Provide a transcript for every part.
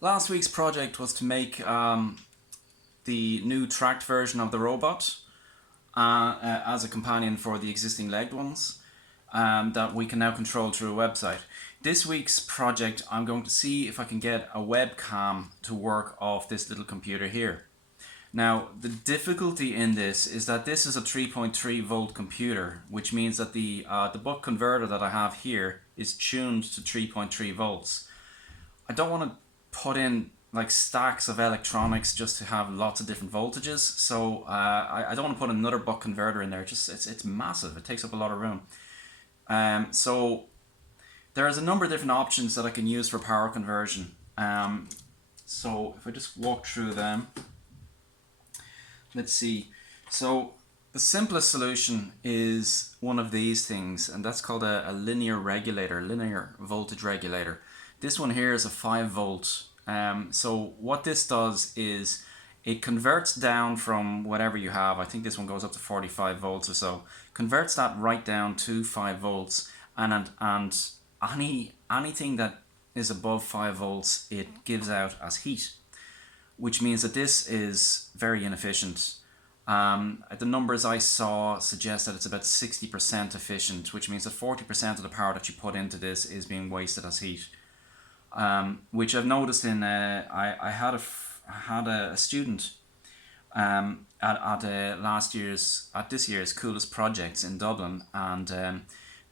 Last week's project was to make the new tracked version of the robot as a companion for the existing legged ones that we can now control through a website. This week's project, I'm going to see if I can get a webcam to work off this little computer here. Now, the difficulty in this is that this is a 3.3 volt computer, which means that the buck converter that I have here is tuned to 3.3 volts. I don't want to put in like stacks of electronics just to have lots of different voltages, so I don't want to put another buck converter in there. It's massive. It takes up a lot of room. So there's a number of different options that I can use for power conversion. So if I just walk through them, let's see. So the simplest solution is one of these things, and that's called a linear regulator, linear voltage regulator. This one here is a 5 volt. So what this does is it converts down from whatever you have. I think this one goes up to 45 volts or so. Converts that right down to 5 volts, and anything that is above 5 volts it gives out as heat, which means that this is very inefficient. The numbers I saw suggest that it's about 60% efficient, which means that 40% of the power that you put into this is being wasted as heat. Which I've noticed in I had a student at this year's coolest projects in Dublin, and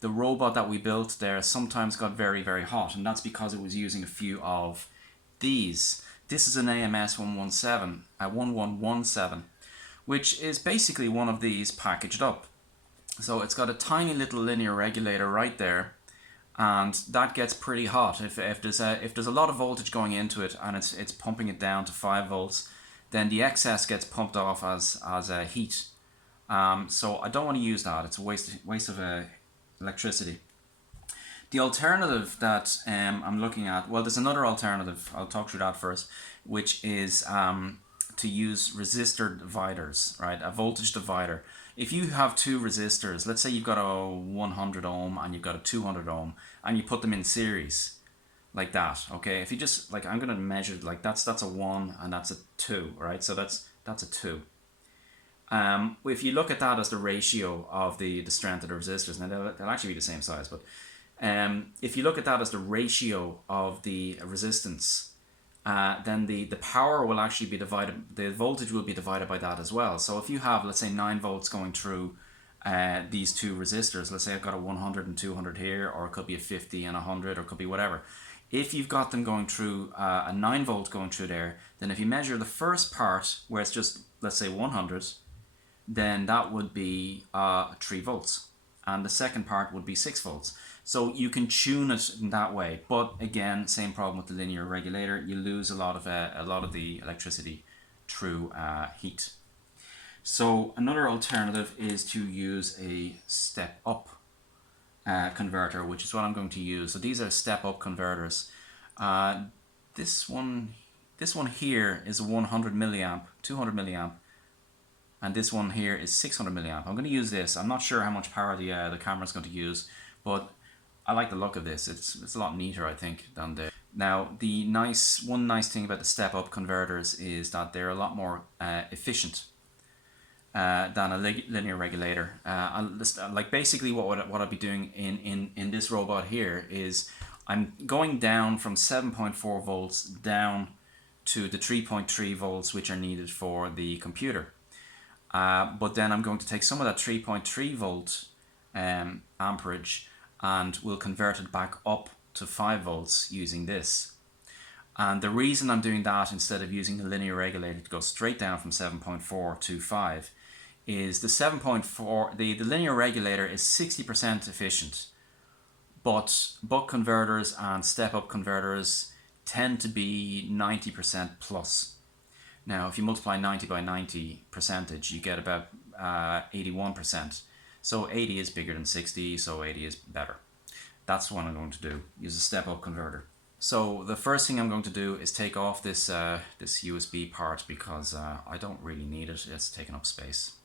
the robot that we built there sometimes got very hot, and that's because it was using a few of these. This is an AMS 1117, which is basically one of these packaged up. So it's got a tiny little linear regulator right there, and that gets pretty hot. If there's a lot of voltage going into it and it's pumping it down to 5 volts, then the excess gets pumped off as heat. So I don't want to use that. It's a waste of electricity. The alternative that I'm looking at, well, there's another alternative. I'll talk through that first, which is to use resistor dividers, right? A voltage divider. If you have two resistors, let's say you've got a 100 ohm and you've got a 200 ohm, and you put them in series like that, okay? If you just, like, I'm going to measure, like, that's a 1 and that's a 2, right? So that's a 2. If you look at that as the ratio of the strength of the resistors, now they'll actually be the same size, but if you look at that as the ratio of the resistance, then the power will actually be divided, the voltage will be divided by that as well. So if you have, let's say, 9 volts going through these two resistors, let's say I've got a 100 and 200 here, or it could be a 50 and 100, or it could be whatever. If you've got them going through a 9 volt going through there, then if you measure the first part where it's just, let's say, 100, then that would be 3 volts, and the second part would be 6 volts. So you can tune it in that way, but again, same problem with the linear regulator. You lose a lot of the electricity through heat. So another alternative is to use a step-up converter, which is what I'm going to use. So these are step-up converters. This one here is a 100 milliamp, 200 milliamp, and this one here is 600 milliamp. I'm going to use this. I'm not sure how much power the camera is going to use, but I like the look of this. It's a lot neater, I think, than the. Now, one nice thing about the step-up converters is that they're a lot more efficient than a linear regulator. Like basically, what I'll be doing in this robot here is I'm going down from 7.4 volts down to the 3.3 volts, which are needed for the computer. But then I'm going to take some of that 3.3 volt amperage, and we'll convert it back up to 5 volts using this. And the reason I'm doing that instead of using the linear regulator to go straight down from 7.4 to 5 is the 7.4, the linear regulator is 60% efficient, but buck converters and step-up converters tend to be 90% plus. Now, if you multiply 90 by 90 percentage, you get about 81%. So 80 is bigger than 60, so 80 is better. That's what I'm going to do, use a step-up converter. So the first thing I'm going to do is take off this USB part, because I don't really need it. It's taking up space.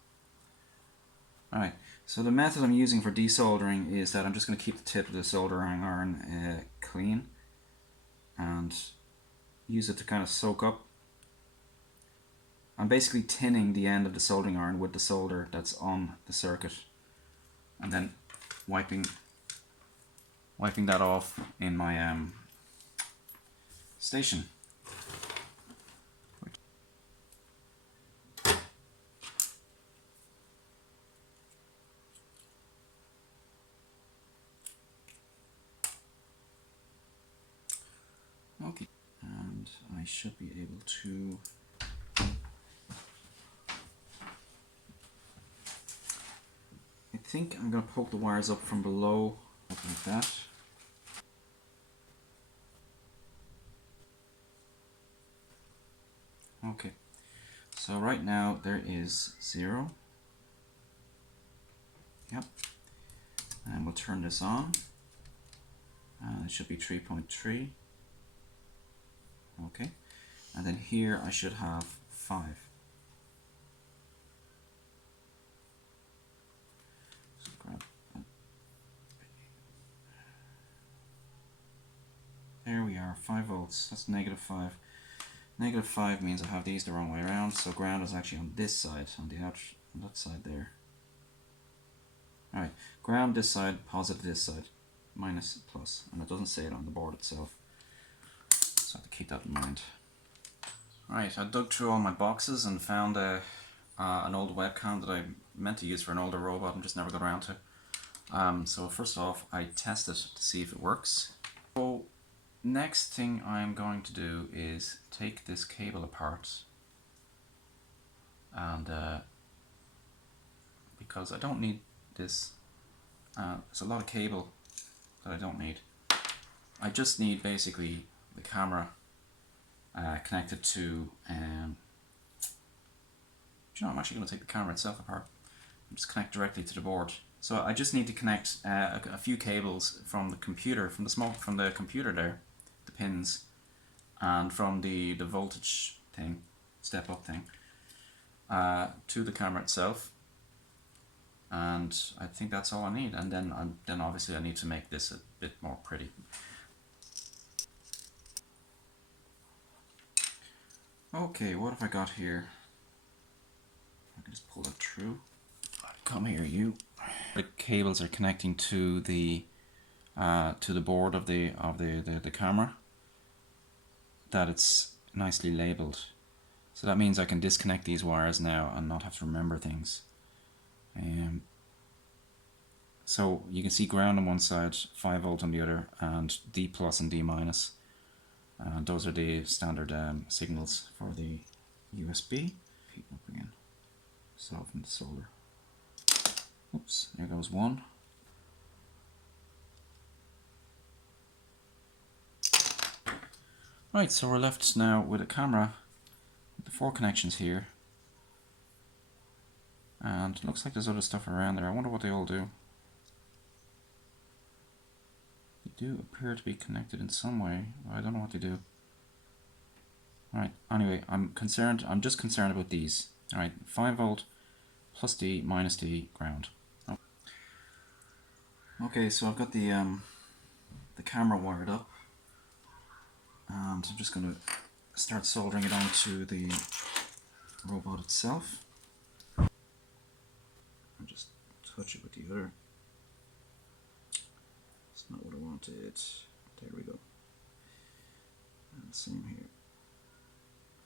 Alright, so the method I'm using for desoldering is that I'm just going to keep the tip of the soldering iron clean, and use it to kind of soak up. I'm basically tinning the end of the soldering iron with the solder that's on the circuit, and then wiping that off in my station. Okay, and I should be able to I think I'm going to poke the wires up from below, like that. Okay, so right now there is 0. Yep. And we'll turn this on. It should be 3.3. Okay. And then here I should have 5. So grab that. There we are, 5 volts. That's -5. -5 means I have these the wrong way around, so ground is actually on this side, on that side there. Alright, ground this side, positive this side, minus, plus, and it doesn't say it on the board itself, so I have to keep that in mind. Alright, I dug through all my boxes and found an old webcam that I meant to use for an older robot and just never got around to. So first off, I test it to see if it works. So next thing I'm going to do is take this cable apart, and because I don't need this, there's a lot of cable that I don't need. I just need basically the camera connected to, do you know, I'm actually going to take the camera itself apart and just connect directly to the board. So I just need to connect a few cables from the computer, from the computer there, the pins, and from the voltage thing, step up thing, to the camera itself. And I think that's all I need. And then obviously I need to make this a bit more pretty. Okay, what have I got here? I can just pull that through. Come here, you. The cables are connecting to the board of the camera. That it's nicely labeled. So that means I can disconnect these wires now and not have to remember things. So you can see ground on one side, 5 volt on the other, and D plus and D minus. And those are the standard signals for the USB. Heat up again. Soften the solder. Oops, there goes one. Right, so we're left now with a camera with the 4 connections here. And it looks like there's other stuff around there. I wonder what they all do. They do appear to be connected in some way. I don't know what they do. Alright, anyway, I'm just concerned about these. Alright, 5 volt plus D minus D ground. Oh. Okay, so I've got the camera wired up, and I'm just going to start soldering it onto the robot itself. I'll just touch it with the other. It's not what I wanted. There we go. And same here.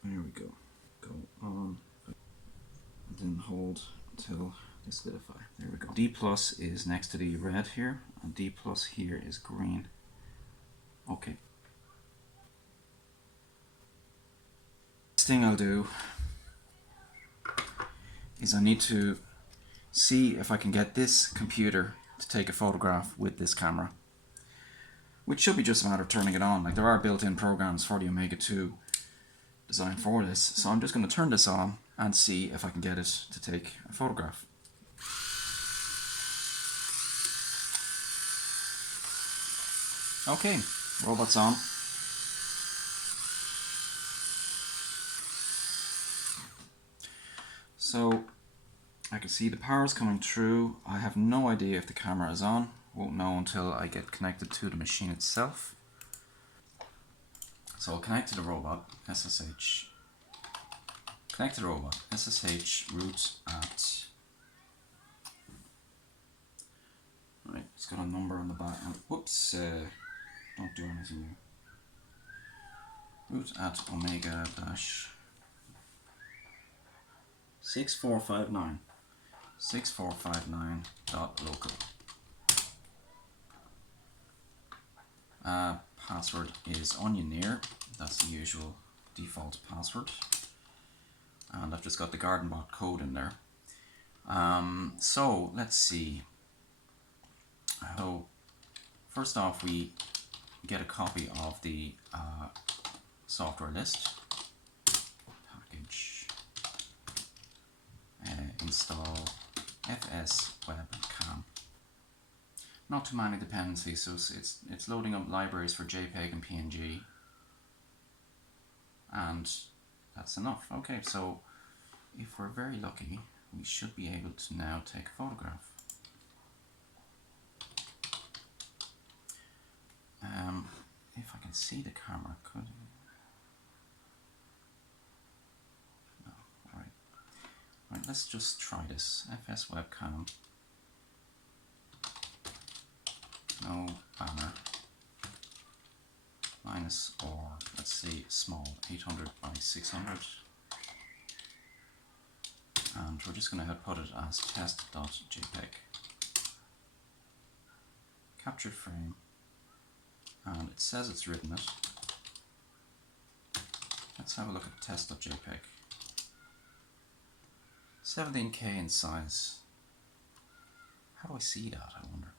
There we go. Go on. And then hold until they solidify. There we go. D plus is next to the red here, and D plus here is green. Okay. Next thing I'll do is I need to see if I can get this computer to take a photograph with this camera, which should be just a matter of turning it on. Like, there are built-in programs for the Omega 2 designed for this, so I'm just going to turn this on and see if I can get it to take a photograph. Okay, robot's on. So I can see the power's coming through. I have no idea if the camera is on. Won't know until I get connected to the machine itself. So I'll connect to the robot, SSH, connect to the robot, SSH root at, right, it's got a number on the back, and whoops, don't do anything new. Root at omega dash 6459 6459.local. Password is onioneer, that's the usual default password, and I've just got the Gardenbot code in there. So let's see. So first off, we get a copy of the software list, package, install fs webcam. Not too many dependencies, so it's loading up libraries for JPEG and PNG, and that's enough. Okay, so if we're very lucky, we should be able to now take a photograph. If I can see the camera, could I? No, alright. Right, let's just try this. FS webcam. No banner. Minus or, let's see, small, 800 by 600. And we're just going to put it as test.jpg. Captured frame. And it says it's written it. Let's have a look at test.jpg. 17K in size. How do I see that, I wonder?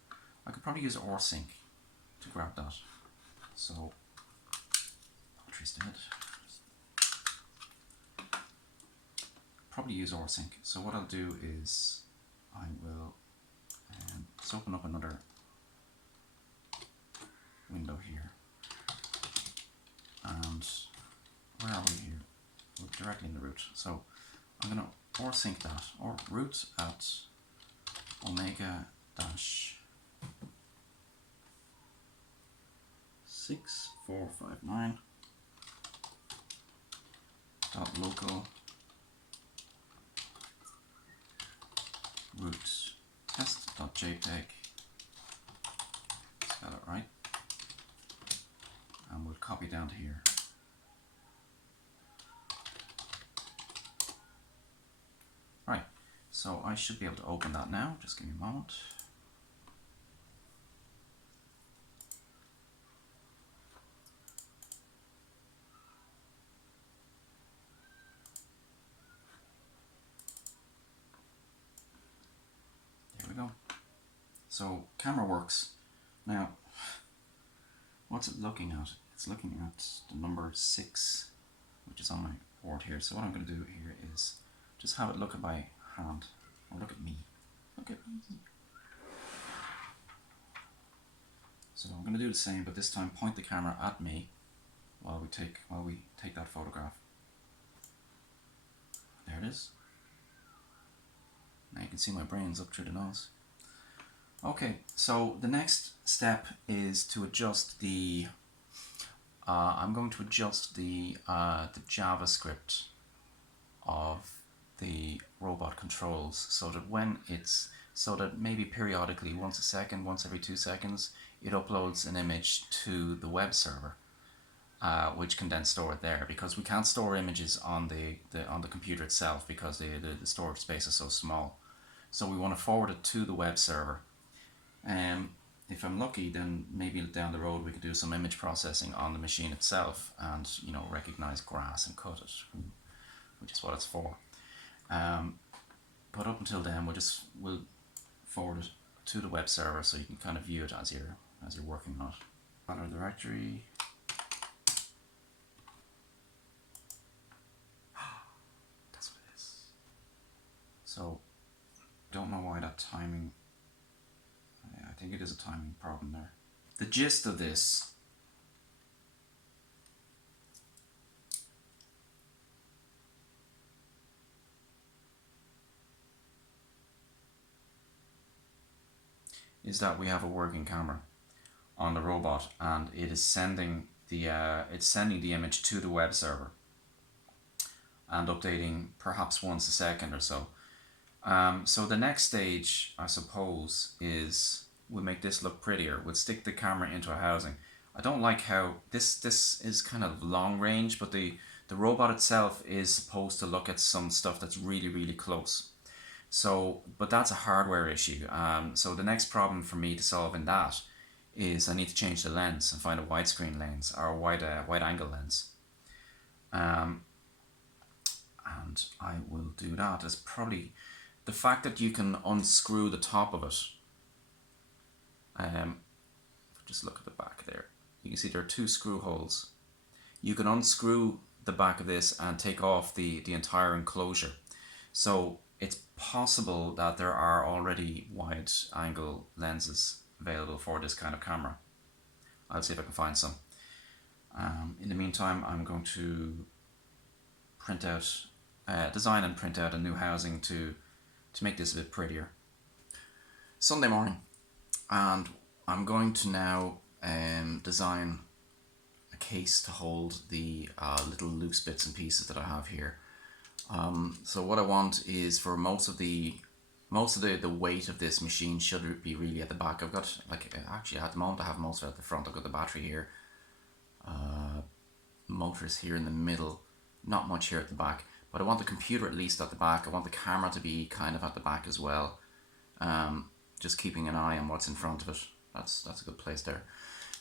I could probably use OrSync to grab that. So, battery's dead. Probably use OrSync. So what I'll do is I will let's open up another window here, and where are we here? We're directly in the root, so I'm going to OrSync that, or root at omega dash 6459 dot local root test.jpg. Spell it right. And we'll copy down to here. Right, so I should be able to open that now. Just give me a moment. There we go. So camera works. Now, what's it looking at? It's looking at the number 6, which is on my board here. So what I'm going to do here is just have it look at my hand, or look at me. Look at me. So I'm going to do the same, but this time point the camera at me while we take that photograph. There it is. Now you can see my brains up through the nose. Okay, so the next step is to adjust the I'm going to adjust the JavaScript of the robot controls so that maybe periodically, once a second, once every 2 seconds, it uploads an image to the web server, which can then store it there, because we can't store images on the computer itself because the storage space is so small. So we want to forward it to the web server. If I'm lucky, then maybe down the road we could do some image processing on the machine itself and, you know, recognize grass and cut it, which is what it's for. But up until then, we'll forward it to the web server so you can kind of view it as you're working on it. Follow directory. That's what it is. So, don't know why that timing. I think it is a timing problem there. The gist of this is that we have a working camera on the robot, and it is sending it's sending the image to the web server and updating perhaps once a second or so. So the next stage, I suppose, is we'll make this look prettier. We'll stick the camera into a housing. I don't like how this is kind of long range, but the robot itself is supposed to look at some stuff that's really, really close. So, but that's a hardware issue. So the next problem for me to solve in that is I need to change the lens and find a widescreen lens or a wide angle lens. And I will do that. It's probably the fact that you can unscrew the top of it. Just look at the back there. You can see there are two screw holes. You can unscrew the back of this and take off the entire enclosure. So it's possible that there are already wide angle lenses available for this kind of camera. I'll see if I can find some. In the meantime, I'm going to print out, design and print out a new housing to make this a bit prettier. Sunday morning, and I'm going to now design a case to hold the little loose bits and pieces that I have here. So what I want is for most of the weight of this machine should be really at the back. I've got, like, actually at the moment I have most of it at the front. I've got the battery here, motors here in the middle, not much here at the back, but I want the computer at least at the back. I want the camera to be kind of at the back as well, just keeping an eye on what's in front of it. That's a good place there.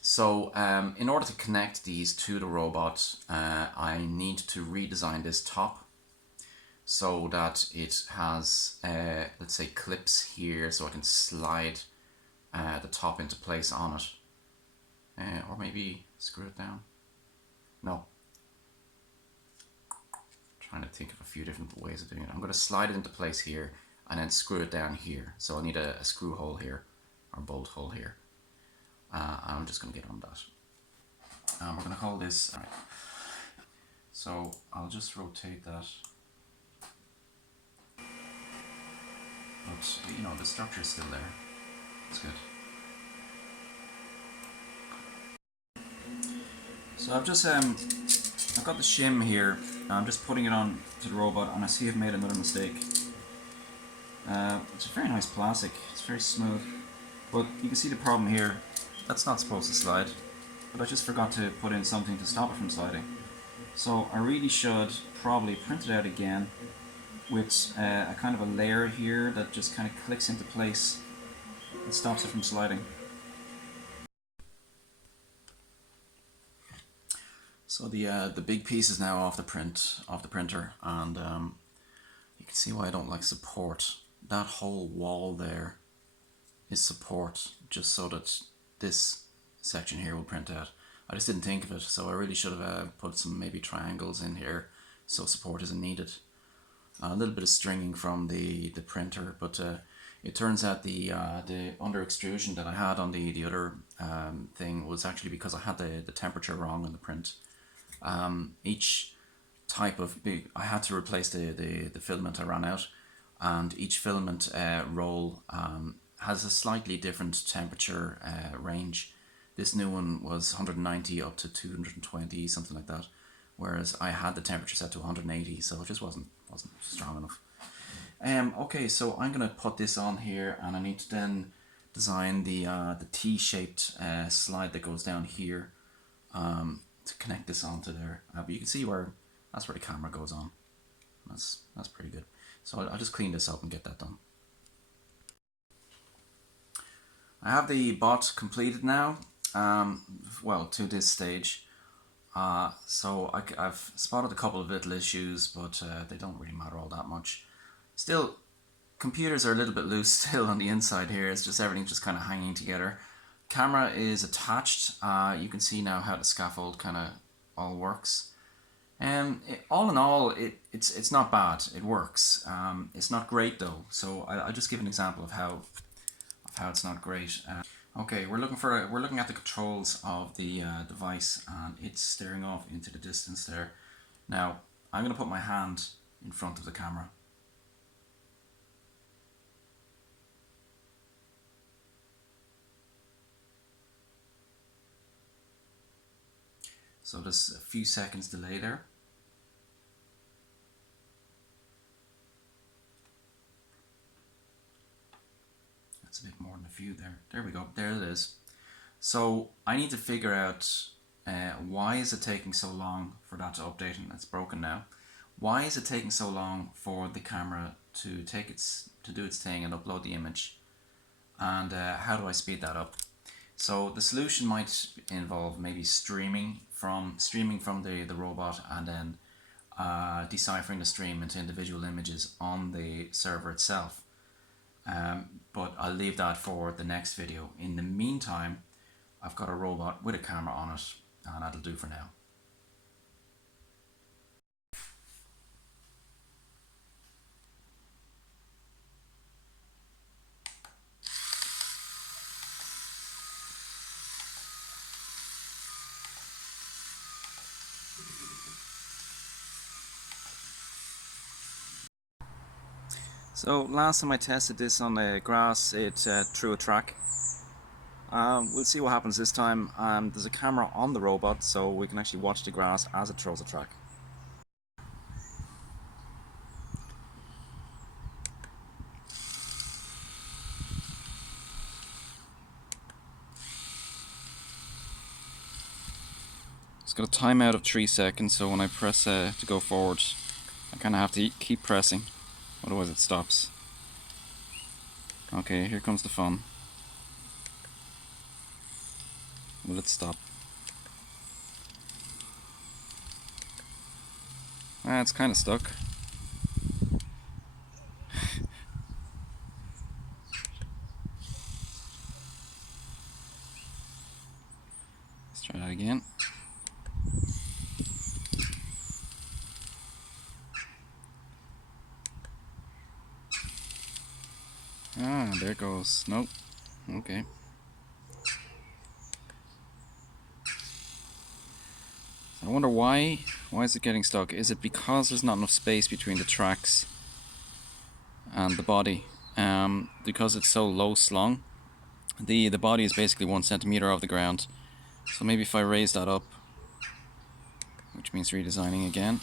So in order to connect these to the robot, I need to redesign this top so that it has, let's say, clips here, so I can slide the top into place on it. Or maybe screw it down. No. I'm trying to think of a few different ways of doing it. I'm going to slide it into place here and then screw it down here. So I need a screw hole here, or bolt hole here. I'm just going to get on that. We're going to call this, all right. So I'll just rotate that. But, you know, the structure is still there. It's good. So I've just, I've got the shim here. I'm just putting it on to the robot, and I see I've made another mistake. It's a very nice plastic. It's very smooth. But you can see the problem here. That's not supposed to slide. But I just forgot to put in something to stop it from sliding. So I really should probably print it out again with a kind of a layer here that just kind of clicks into place and stops it from sliding. So the big piece is now off the printer, and you can see why I don't like support. That whole wall there is support, just so that this section here will print out. I just didn't think of it, so I really should have put some maybe triangles in here so support isn't needed. A little bit of stringing from the printer, but it turns out the under extrusion that I had on the other thing was actually because I had the temperature wrong on the print. Each type of I had to replace the filament I ran out, and each filament roll has a slightly different temperature range. This new one was 190 up to 220, something like that, whereas I had the temperature set to 180, so it just wasn't strong enough. Okay, so I'm gonna put this on here, and I need to then design the T-shaped slide that goes down here to connect this onto there. But you can see that's where the camera goes on. That's pretty good. So I'll just clean this up and get that done. I have the bot completed now. Well, to this stage. So I've spotted a couple of little issues, but they don't really matter all that much. Still, computers are a little bit loose still on the inside here. It's just everything just kind of hanging together. Camera is attached. You can see now how the scaffold kind of all works. All in all, it's not bad. It works. It's not great though. So I'll just give an example of how it's not great. Okay, we're looking at the controls of the device, and it's staring off into the distance there. Now I'm going to put my hand in front of the camera. So there's a few seconds delay there. That's a bit more than a few there. There we go, there it is. So I need to figure out why is it taking so long for that to update, and it's broken now. Why is it taking so long for the camera to do its thing and upload the image? And how do I speed that up? So the solution might involve maybe streaming from the robot, and then deciphering the stream into individual images on the server itself. But I'll leave that for the next video. In the meantime, I've got a robot with a camera on it, and that'll do for now. So last time I tested this on the grass, it threw a track. We'll see what happens this time. There's a camera on the robot, so we can actually watch the grass as it throws a track. It's got a timeout of 3 seconds, so when I press to go forward, I kind of have to keep pressing, otherwise it stops. Okay, here comes the fun. Will it stop? It's kind of stuck. Let's try that again. There it goes. Nope. Okay. I wonder why is it getting stuck? Is it because there's not enough space between the tracks and the body? Because it's so low slung, the body is basically 1 centimeter off the ground. So maybe if I raise that up, which means redesigning again.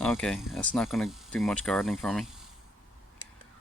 Okay, that's not going to do much gardening for me.